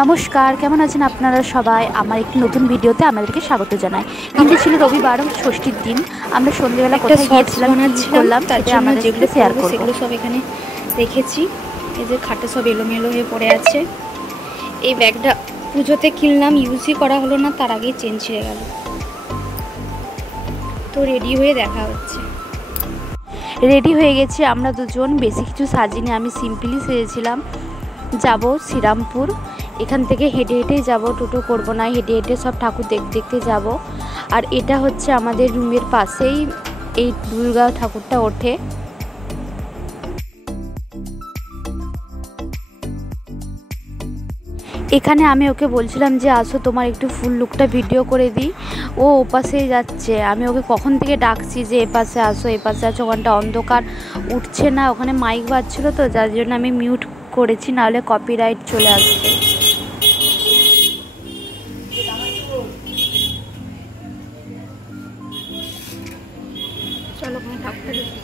নমস্কার, কেমন আছেন আপনারা সবাই? আমার একটি নতুন ভিডিওতে আপনাদেরকে স্বাগত জানাই। কিন্তু ছিল রবিবার, ষষ্ঠীর দিন। আমরা সন্ধ্যেবেলা কোথায় গিয়েছিলাম, কি করলাম সেটা আমাদের সাথে শেয়ার করব। সেগুলো সব এখানে রেখেছি। এই যে খাটে সব এলোমেলো হয়ে পড়ে আছে। এই ব্যাগটা পুজোতে কিনলাম, ইউজই করা হলো না, তার আগেই চেন ছিঁড়ে গেল। তো রেডি হয়ে দেখা হচ্ছে। রেডি হয়ে গেছি আমরা দুজন, বেশি কিছু সাজিনি, আমি সিম্পলি সেজেছিলাম। যাব শ্রীরামপুর, এখান থেকে হেঁটে হেঁটেই যাব, টোটো করব না, হেঁটে হেঁটে সব ঠাকুর দেখতে যাব। আর এটা হচ্ছে আমাদের রুমের পাশেই এই দুর্গা ঠাকুরটা ওঠে। এখানে আমি ওকে বলছিলাম যে আসো তোমার একটু ফুল লুকটা ভিডিও করে দিই। ও ওপাশেই যাচ্ছে, আমি ওকে কখন থেকে ডাকছি যে এপাশে আসো এপাশে আসো, ওখানটা অন্ধকার, উঠছে না। ওখানে মাইক বাজছিল তো, যার জন্য আমি মিউট করেছি, নাহলে কপিরাইট চলে আসবে। চলো ওখানে ঠাকুরটা দেখি।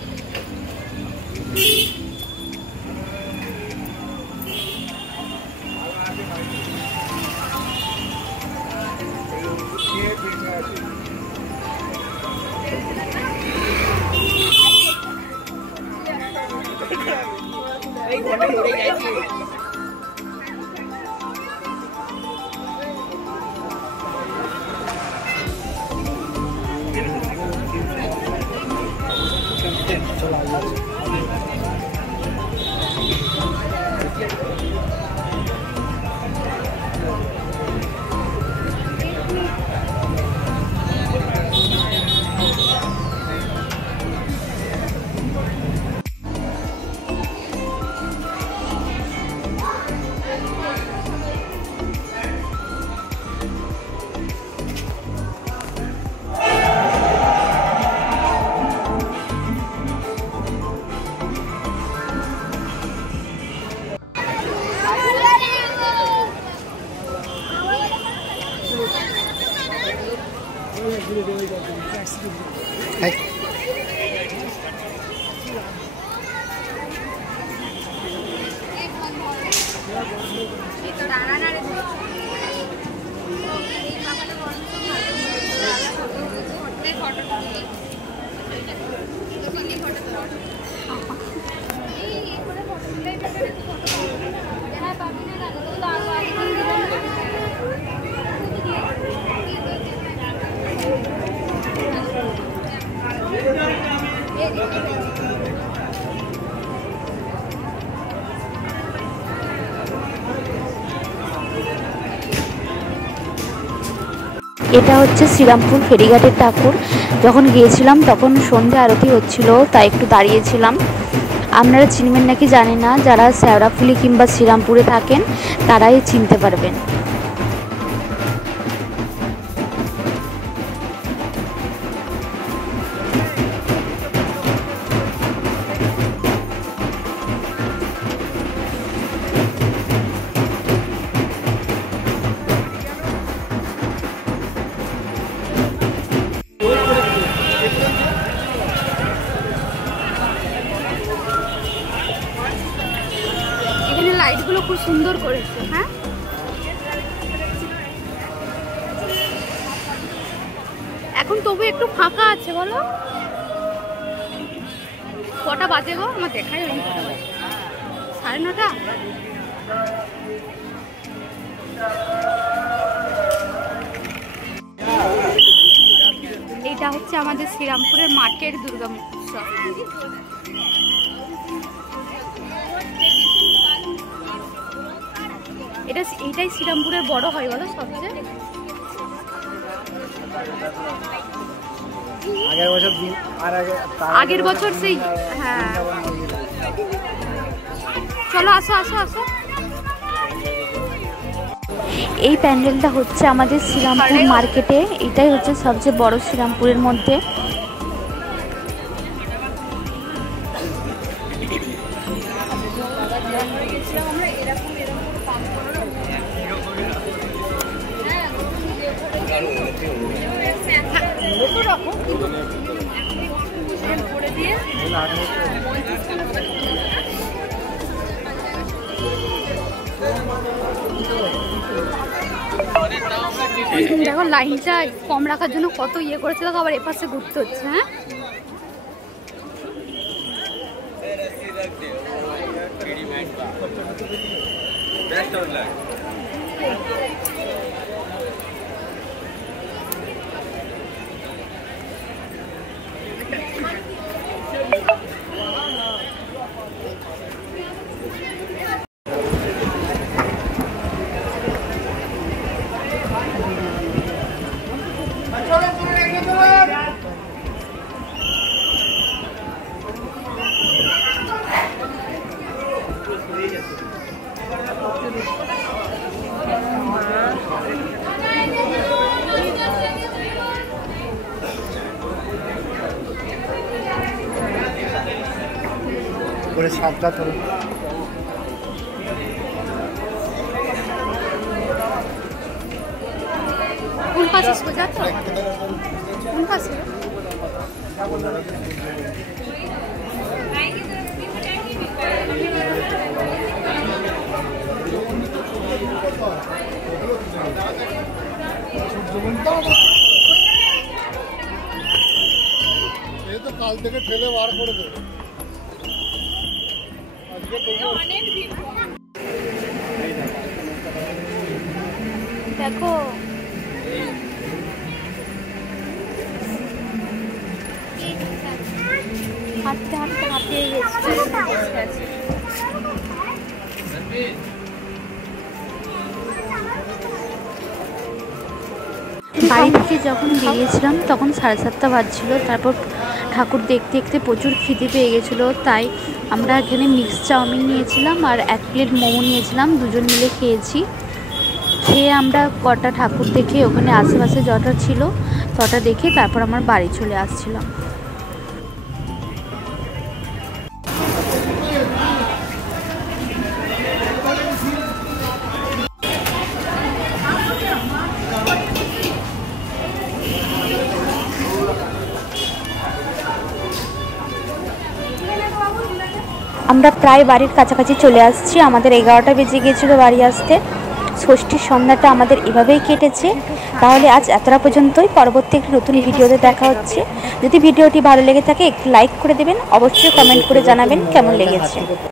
এটা হচ্ছে শ্রীরামপুর ফেরিঘাটের ঠাকুর। যখন গিয়েছিলাম তখন সন্ধ্যে আরতি হচ্ছিল, তাই একটু দাঁড়িয়েছিলাম। আপনারা চিনবেন নাকি জানি না, যারা শেওড়াফুলি কিংবা শ্রীরামপুরে থাকেন তারাই চিনতে পারবেন। লাইটগুলো খুব সুন্দর করেছে। হ্যাঁ, এখন তবু একটু ফাঁকা আছে। বলো কটা বাজে গো? আমার দেখাই হয়নি কটা বাজে। 9:30। এইটা হচ্ছে আমাদের শ্রীরামপুরের মাঠের দুর্গা উৎসব। এইটাই শ্রীরামপুরের বড় হয় বলো সবচেয়ে। আগের বছর সেই, হ্যাঁ চলো আসো আসো আসো। এই প্যান্ডেলটা হচ্ছে আমাদের শ্রীরামপুর মার্কেটে, এটাই হচ্ছে সবচেয়ে বড় শ্রীরামপুরের মধ্যে। দেখো লাইনটা কম রাখার জন্য কত ইয়ে করেছে, দেখো আবার এপাশে ঘুরতে হচ্ছে। হ্যাঁ করে সাতটা ধরে কোন পাশে সোজা তো, কোন পাশে? এই তো কাল থেকে ঠেলে বার করে দেবে। দেখো হাঁটতে হাঁটতে হাঁপিয়ে গেছে। বাড়ি থেকে যখন বেরিয়েছিলাম তখন 7:30 বাজছিল। তারপর ঠাকুর দেখতে দেখতে প্রচুর খিদে পেয়ে গেছিলো, তাই আমরা এখানে মিক্স চাউমিন নিয়েছিলাম আর 1 প্লেট মোমো নিয়েছিলাম, দুজন মিলে খেয়েছি। খেয়ে আমরা কটা ঠাকুর দেখে ওখানে আশেপাশে যটা ছিল তটা দেখে তারপর আমার বাড়ি চলে আসছিলাম। আমরা প্রায় বাড়ির কাছাকাছি চলে আসছি, আমাদের 11টা বেজে গিয়েছিল বাড়ি আসতে। ষষ্ঠীর সন্ধ্যাটা আমাদের এভাবেই কেটেছে। তাহলে আজ এতটা পর্যন্তই, পরবর্তী একটি নতুন ভিডিওতে দেখা হচ্ছে। যদি ভিডিওটি ভালো লেগে থাকে একটু লাইক করে দেবেন, অবশ্যই কমেন্ট করে জানাবেন কেমন লেগেছে।